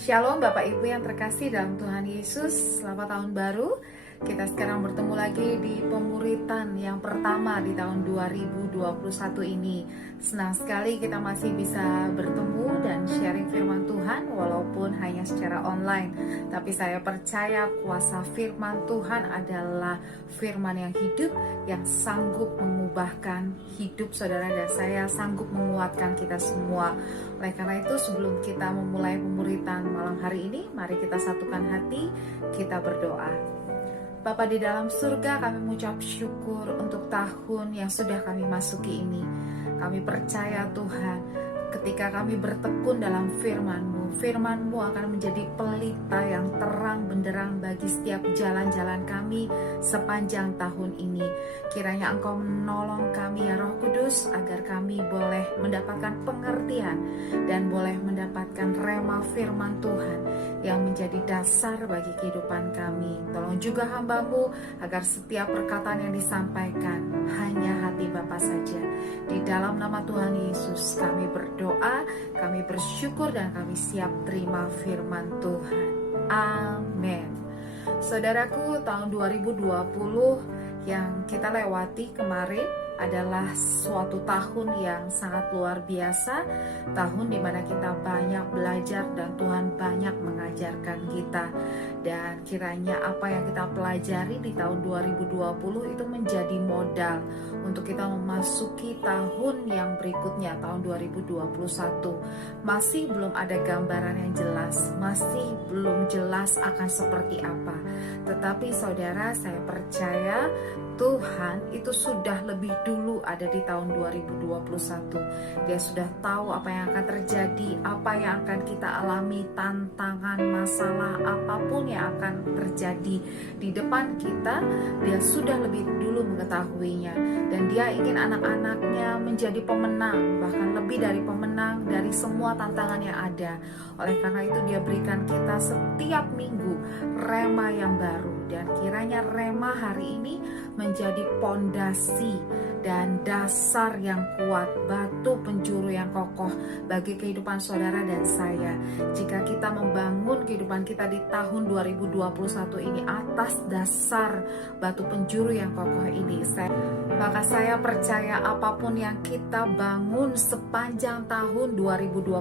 Shalom Bapak Ibu yang terkasih dalam Tuhan Yesus. Selamat tahun baru. Kita sekarang bertemu lagi di pemuritan yang pertama di tahun 2021 ini. Senang sekali kita masih bisa bertemu dan sharing firman Tuhan walaupun hanya secara online. Tapi saya percaya kuasa firman Tuhan adalah firman yang hidup, yang sanggup mengubahkan hidup saudara dan saya, sanggup menguatkan kita semua. Oleh karena itu sebelum kita memulai pemuritan malam hari ini, mari kita satukan hati, kita berdoa. Bapa di dalam surga, kami mengucap syukur untuk tahun yang sudah kami masuki ini. Kami percaya Tuhan, ketika kami bertekun dalam firman-Mu, firman-Mu akan menjadi pelita yang terang benderang bagi setiap jalan-jalan kami sepanjang tahun ini. Kiranya Engkau menolong kami ya Roh Kudus, agar kami boleh mendapatkan pengertian dan boleh mendapatkan rema firman Tuhan yang menjadi dasar bagi kehidupan kami. Tolong juga hamba-Mu agar setiap perkataan yang disampaikan hanya hati Bapa saja. Di dalam nama Tuhan Yesus kami berdoa, kami bersyukur dan kami siap terima firman Tuhan. Amin. Saudaraku, tahun 2020 yang kita lewati kemarin adalah suatu tahun yang sangat luar biasa, tahun dimana kita banyak belajar dan Tuhan banyak mengajarkan kita. Dan kiranya apa yang kita pelajari di tahun 2020 itu menjadi modal untuk kita memasuki tahun yang berikutnya, tahun 2021. Masih belum ada gambaran yang jelas, masih belum jelas akan seperti apa. Tetapi saudara, saya percaya Tuhan itu sudah lebih dulu ada di tahun 2021. Dia sudah tahu apa yang akan terjadi, apa yang akan kita alami, tantangan, masalah, apapun yang akan terjadi di depan kita. Dia sudah lebih dulu mengetahuinya. Dan dia ingin anak-anaknya menjadi pemenang, bahkan lebih dari pemenang dari semua tantangan yang ada. Oleh karena itu dia berikan kita setiap minggu rema yang baru. Dan kiranya rema hari ini menjadi pondasi dan dasar yang kuat, batu penjuru yang kokoh bagi kehidupan saudara dan saya. Jika kita membangun kehidupan kita di tahun 2021 ini atas dasar batu penjuru yang kokoh ini, maka saya percaya apapun yang kita bangun sepanjang tahun 2021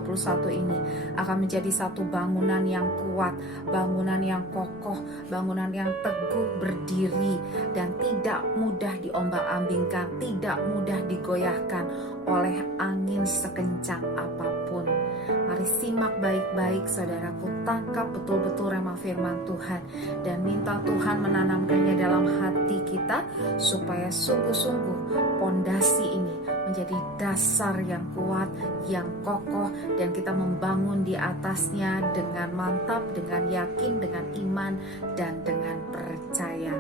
ini akan menjadi satu bangunan yang kuat, bangunan yang kokoh, bangunan yang teguh berdiri dan tidak mudah diombang-ambingkan, tidak mudah digoyahkan oleh angin sekencang apapun. Mari simak baik-baik saudaraku, tangkap betul-betul rema firman Tuhan dan minta Tuhan menanamkannya dalam hati kita supaya sungguh-sungguh pondasi ini menjadi dasar yang kuat, yang kokoh, dan kita membangun di atasnya dengan mantap, dengan yakin, dengan iman, dan dengan percaya.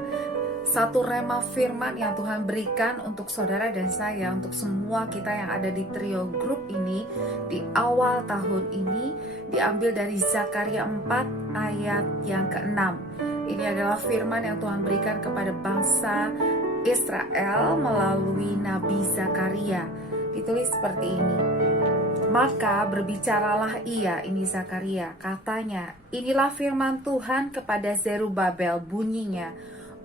Satu rema firman yang Tuhan berikan untuk saudara dan saya, untuk semua kita yang ada di trio grup ini di awal tahun ini, diambil dari Zakaria 4 ayat yang ke-6. Ini adalah firman yang Tuhan berikan kepada bangsa Israel melalui Nabi Zakaria. Ditulis seperti ini. Maka berbicaralah ia, ini Zakaria, katanya, inilah firman Tuhan kepada Zerubabel, bunyinya,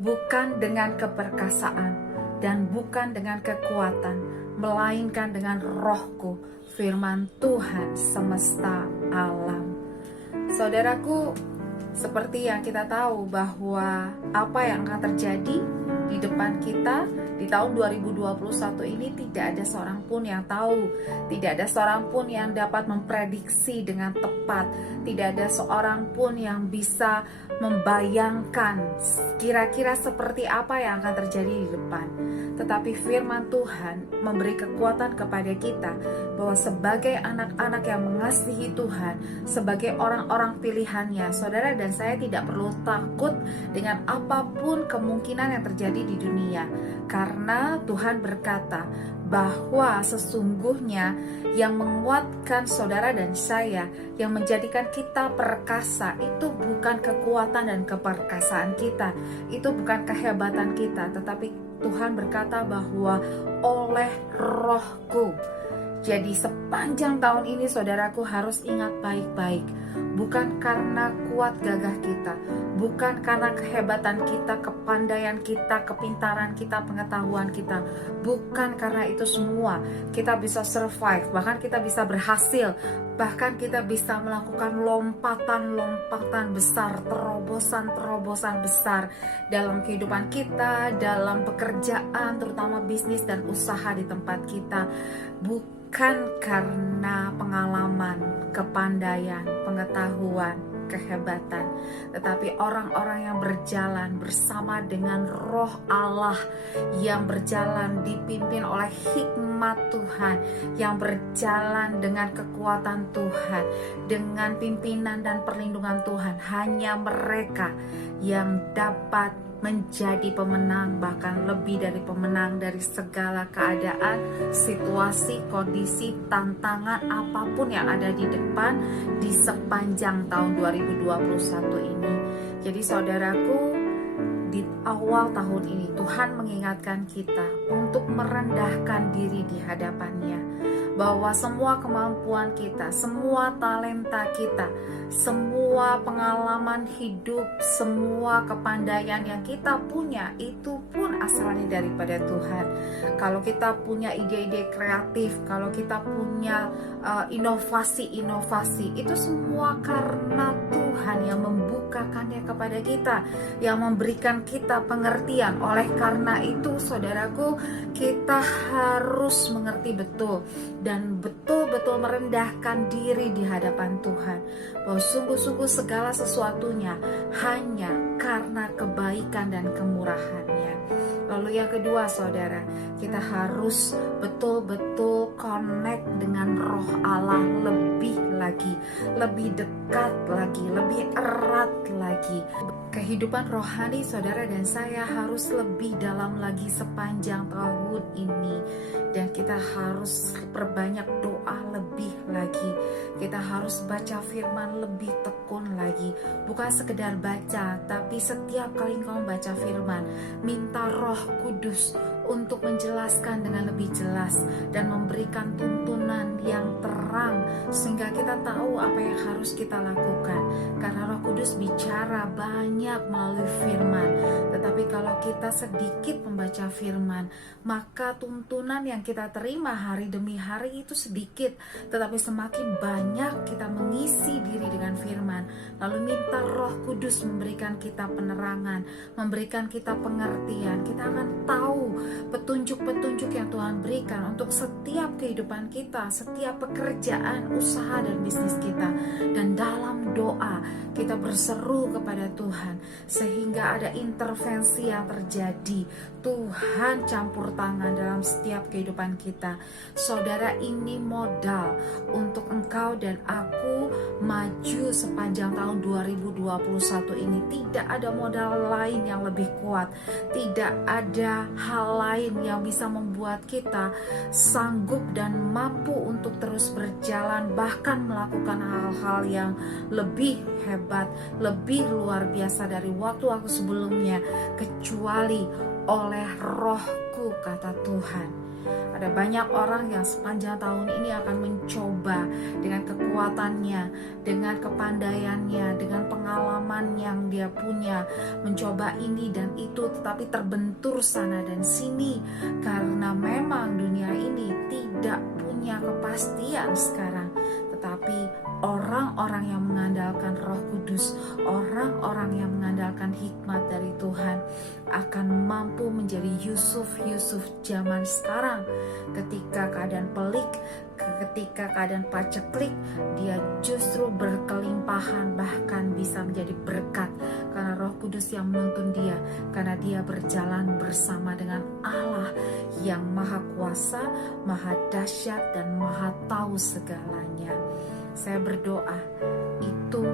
bukan dengan keperkasaan dan bukan dengan kekuatan, melainkan dengan rohku, firman Tuhan semesta alam. Saudaraku, seperti yang kita tahu bahwa apa yang akan terjadi di depan kita di tahun 2021 ini tidak ada seorang pun yang tahu, tidak ada seorang pun yang dapat memprediksi dengan tepat, tidak ada seorang pun yang bisa membayangkan kira-kira seperti apa yang akan terjadi di depan. Tetapi firman Tuhan memberi kekuatan kepada kita bahwa sebagai anak-anak yang mengasihi Tuhan, sebagai orang-orang pilihannya, saudara dan saya tidak perlu takut dengan apapun kemungkinan yang terjadi di dunia. Karena Tuhan berkata bahwa sesungguhnya yang menguatkan saudara dan saya, yang menjadikan kita perkasa, itu bukan kekuatan dan keperkasaan kita, itu bukan kehebatan kita, tetapi Tuhan berkata bahwa oleh rohku. Jadi sepanjang tahun ini saudaraku harus ingat baik-baik, bukan karena kuat gagah kita, bukan karena kehebatan kita, kepandaian kita, kepintaran kita, pengetahuan kita, bukan karena itu semua kita bisa survive, bahkan kita bisa berhasil, bahkan kita bisa melakukan lompatan-lompatan besar, terobosan-terobosan besar dalam kehidupan kita, dalam pekerjaan, terutama bisnis dan usaha di tempat kita. Bukan karena pengalaman, kepandaian, pengetahuan, kehebatan, tetapi orang-orang yang berjalan bersama dengan Roh Allah, yang berjalan dipimpin oleh hikmat Tuhan, yang berjalan dengan kekuatan Tuhan, dengan pimpinan dan perlindungan Tuhan. Hanya mereka yang dapat menjadi pemenang, bahkan lebih dari pemenang dari segala keadaan, situasi, kondisi, tantangan apapun yang ada di depan di sepanjang tahun 2021 ini. Jadi saudaraku, di awal tahun ini Tuhan mengingatkan kita untuk merendahkan diri di hadapannya, bahwa semua kemampuan kita, semua talenta kita, semua pengalaman hidup, semua kepandaian yang kita punya itu pun asalnya daripada Tuhan. Kalau kita punya ide-ide kreatif, kalau kita punya inovasi-inovasi, itu semua karena Tuhan yang membukakannya kepada kita, yang memberikan kita pengertian. Oleh karena itu saudaraku, kita harus mengerti betul dan betul-betul merendahkan diri di hadapan Tuhan, bahwa sungguh-sungguh segala sesuatunya hanya karena kebaikan dan kemurahannya. Lalu yang kedua saudara, kita harus betul-betul connect dengan Roh Allah lebih lagi, lebih dekat lagi, lebih erat lagi. Kehidupan rohani saudara dan saya harus lebih dalam lagi sepanjang tahun ini. Dan kita harus perbanyak doa lebih lagi. Kita harus baca firman lebih tekun lagi. Bukan sekedar baca, tapi setiap kali engkau membaca firman, minta Roh Kudus untuk menjelaskan dengan lebih jelas dan memberikan tuntunan yang terang, sehingga kita tahu apa yang harus kita lakukan. Karena Roh Kudus bicara banyak melalui firman, tetapi kalau kita sedikit membaca firman, maka tuntunan yang kita terima hari demi hari itu sedikit. Tetapi semakin banyak kita mengisi diri dengan firman, lalu minta Roh Kudus memberikan kita penerangan, memberikan kita pengertian, kita akan tahu petunjuk-petunjuk yang Tuhan berikan untuk setiap kehidupan kita, setiap pekerjaan, usaha dan bisnis kita. Dan dalam doa kita berseru kepada Tuhan sehingga ada intervensi yang terjadi. Tuhan campur tangan dalam setiap kehidupan kita. Saudara, ini modal untuk engkau dan aku maju sepanjang tahun 2021 ini. Tidak ada modal lain yang lebih kuat. Tidak ada hal lain yang bisa membuat kita sanggup dan mampu untuk terus berjalan, bahkan melakukan hal-hal yang lebih hebat, lebih luar biasa dari waktu-waktu sebelumnya, kecuali oleh Rohku, kata Tuhan. Ada banyak orang yang sepanjang tahun ini akan mencoba dengan kekuatannya, dengan kepandaiannya, dengan pengalaman yang dia punya, mencoba ini dan itu, tetapi terbentur sana dan sini karena memang dunia ini tidak punya kepastian sekarang. Tetapi orang-orang yang mengandalkan Roh Kudus, orang-orang yang mengandalkan hikmat dari Tuhan akan mampu menjadi Yusuf-Yusuf zaman sekarang. Ketika keadaan pelik, ketika keadaan paceklik, dia justru berkelimpahan, bahkan bisa menjadi berkat karena Roh Kudus yang menuntun dia, karena dia berjalan bersama dengan Allah yang Maha Kuasa, Maha Dahsyat dan Maha Tahu segalanya. Saya berdoa itu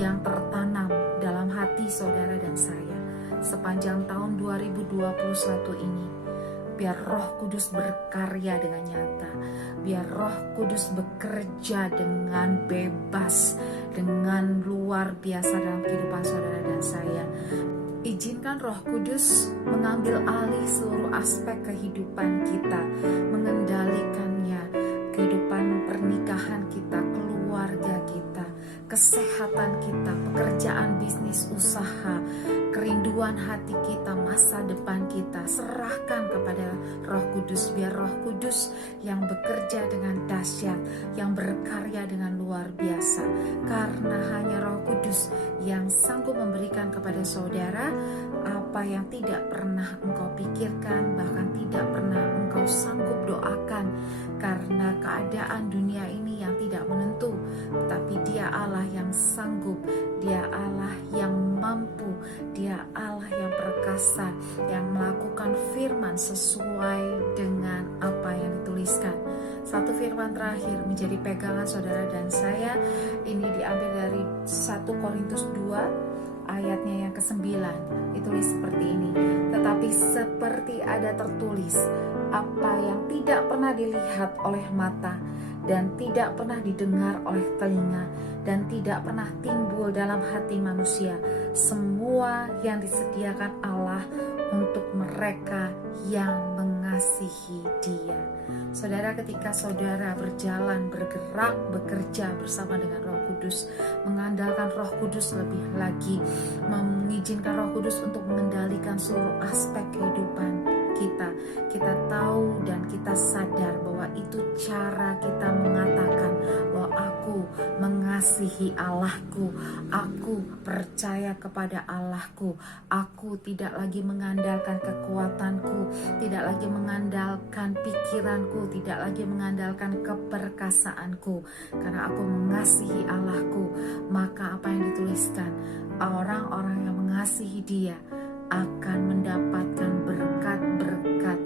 yang tertanam dalam hati saudara dan saya sepanjang tahun 2021 ini. Biar Roh Kudus berkarya dengan nyata, biar Roh Kudus bekerja dengan bebas, dengan luar biasa dalam kehidupan saudara dan saya. Izinkan Roh Kudus mengambil alih seluruh aspek kehidupan kita, mengendalikannya, kehidupan pernikahan kita, keluarga kita, kesehatan kita, pekerjaan, bisnis, usaha, kerinduan hati kita, masa depan kita, serahkan kepada Roh Kudus. Biar Roh Kudus yang bekerja dengan dahsyat, yang berkarya dengan luar biasa. Karena hanya Roh Kudus yang sanggup memberikan kepada saudara apa yang tidak pernah engkau pikirkan, bahkan tidak pernah engkau sanggup doakan. Karena keadaan dunia ini yang tidak menentu, tetapi Dia Allah yang sanggup, Dia Allah yang mampu, Dia Allah yang perkasa, yang melakukan firman sesuai dengan apa yang dituliskan. Satu firman terakhir menjadi pegangan saudara dan saya. Ini diambil dari 1 Korintus 2 ayatnya yang ke-9. Ditulis seperti ini: tetapi seperti ada tertulis, apa yang tidak pernah dilihat oleh mata, dan tidak pernah didengar oleh telinga, dan tidak pernah timbul dalam hati manusia, semua yang disediakan Allah untuk mereka yang mengasihi Dia. Saudara, ketika saudara berjalan, bergerak, bekerja bersama dengan Roh Kudus, mengandalkan Roh Kudus lebih lagi, mengizinkan Roh Kudus untuk mengendalikan seluruh aspek kehidupan kita tahu dan kita sadar bahwa itu cara kita mengatakan bahwa aku mengasihi Allahku, aku percaya kepada Allahku, aku tidak lagi mengandalkan kekuatanku, tidak lagi mengandalkan pikiranku, tidak lagi mengandalkan keperkasaanku, karena aku mengasihi Allahku. Maka apa yang dituliskan, orang-orang yang mengasihi Dia akan mendapatkan berkat-berkat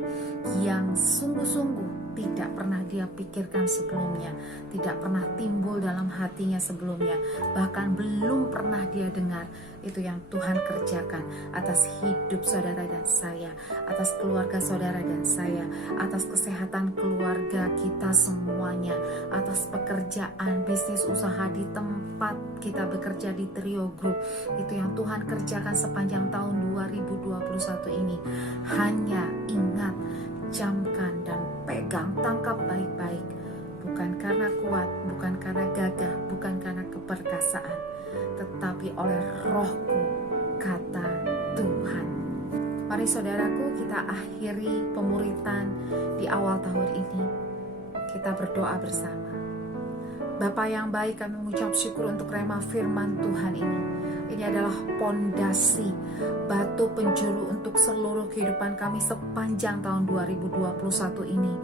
yang sungguh-sungguh tidak pernah dia pikirkan sebelumnya, tidak pernah timbul dalam hatinya sebelumnya, bahkan belum pernah dia dengar. Itu yang Tuhan kerjakan atas hidup saudara dan saya, atas keluarga saudara dan saya, atas kesehatan keluarga kita semuanya, atas pekerjaan, bisnis, usaha di tempat kita bekerja di Trio Group. Itu yang Tuhan kerjakan sepanjang tahun 2021 ini. Hanya ingat, camkan dan pegang, tangkap baik-baik. Bukan karena kuat, bukan karena gagah, bukan karena keperkasaan, tetapi oleh Rohku, kata Tuhan. Mari saudaraku, kita akhiri pemuritan di awal tahun ini. Kita berdoa bersama. Bapa yang baik, kami mengucap syukur untuk rema firman Tuhan ini. Ini adalah pondasi, batu penjuru untuk seluruh kehidupan kami sepanjang tahun 2021 ini.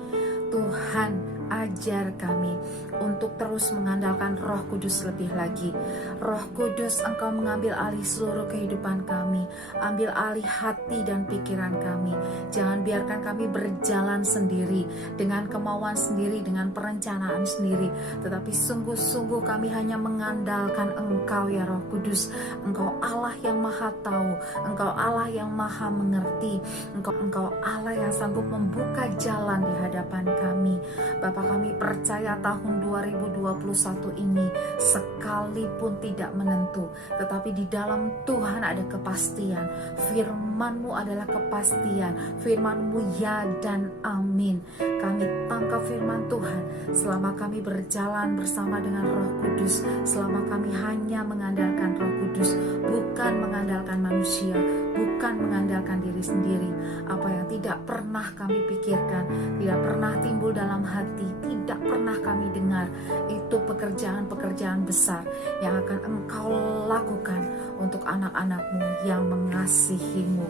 Tuhan, ajar kami untuk terus mengandalkan Roh Kudus lebih lagi. Roh Kudus, Engkau mengambil alih seluruh kehidupan kami, ambil alih hati dan pikiran kami. Jangan biarkan kami berjalan sendiri, dengan kemauan sendiri, dengan perencanaan sendiri, tetapi sungguh-sungguh kami hanya mengandalkan Engkau ya Roh Kudus. Engkau Allah yang maha tahu, Engkau Allah yang maha mengerti, Engkau Allah yang sanggup membuka jalan di hadapan kami. Bapa, kami percaya tahun 2021 ini sekalipun tidak menentu, tetapi di dalam Tuhan ada kepastian. Firman-Mu adalah kepastian, Firman-Mu ya dan amin. Kami tangkap firman Tuhan selama kami berjalan bersama dengan Roh Kudus, selama kami hanya mengandalkan Roh Kudus, bukan mengandalkan manusia, bukan mengandalkan diri sendiri. Apa yang tidak pernah kami pikirkan, tidak pernah timbul dalam hati, tidak pernah kami dengar, itu pekerjaan-pekerjaan besar yang akan Engkau lakukan untuk anak-anak-Mu yang mengasihi-Mu.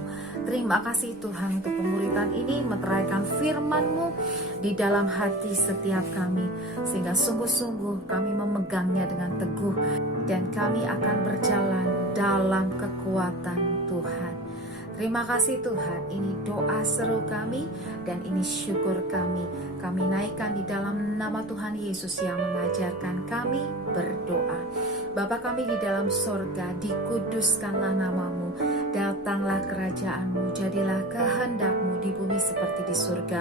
Terima kasih Tuhan untuk pemuritan ini, meteraikan firman-Mu di dalam hati setiap kami, sehingga sungguh-sungguh kami memegangnya dengan teguh, dan kami akan berjalan dalam kekuatan Tuhan. Terima kasih Tuhan, ini doa seru kami dan ini syukur kami. Kami naikkan di dalam nama Tuhan Yesus yang mengajarkan kami berdoa. Bapa kami di dalam sorga, dikuduskanlah nama-Mu, datanglah kerajaan-Mu, jadilah kehendak-Mu di bumi seperti di surga.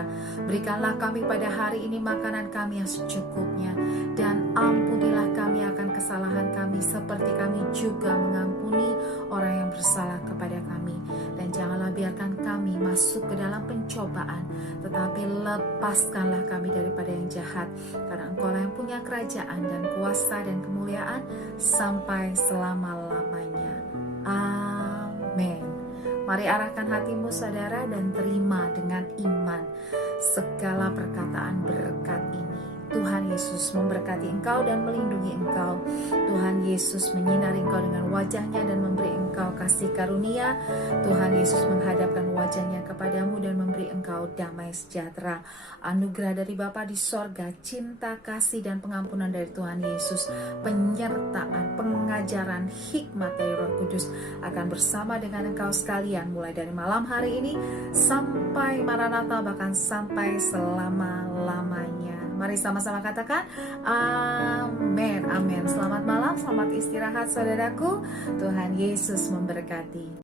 Berikanlah kami pada hari ini makanan kami yang secukupnya, dan ampunilah kami akan kesalahan kami seperti kami juga mengampuni orang yang bersalah kepada kami. Dan janganlah Janganlah biarkan kami masuk ke dalam pencobaan, tetapi lepaskanlah kami daripada yang jahat. Karena Engkau lah yang punya kerajaan dan kuasa dan kemuliaan sampai selama-lamanya. Amin. Mari arahkan hatimu saudara dan terima dengan iman segala perkataan berkat ini. Tuhan Yesus memberkati engkau dan melindungi engkau. Tuhan Yesus menyinari engkau dengan wajahnya dan memberi engkau kasih karunia. Tuhan Yesus menghadapkan wajahnya kepadamu dan memberi engkau damai sejahtera. Anugerah dari Bapa di sorga, cinta, kasih, dan pengampunan dari Tuhan Yesus, penyertaan, pengajaran, hikmat dari Roh Kudus akan bersama dengan engkau sekalian mulai dari malam hari ini sampai Maranatha, bahkan sampai selama-lamanya. Mari sama-sama katakan amin, amin. Selamat malam, selamat istirahat saudaraku. Tuhan Yesus memberkati.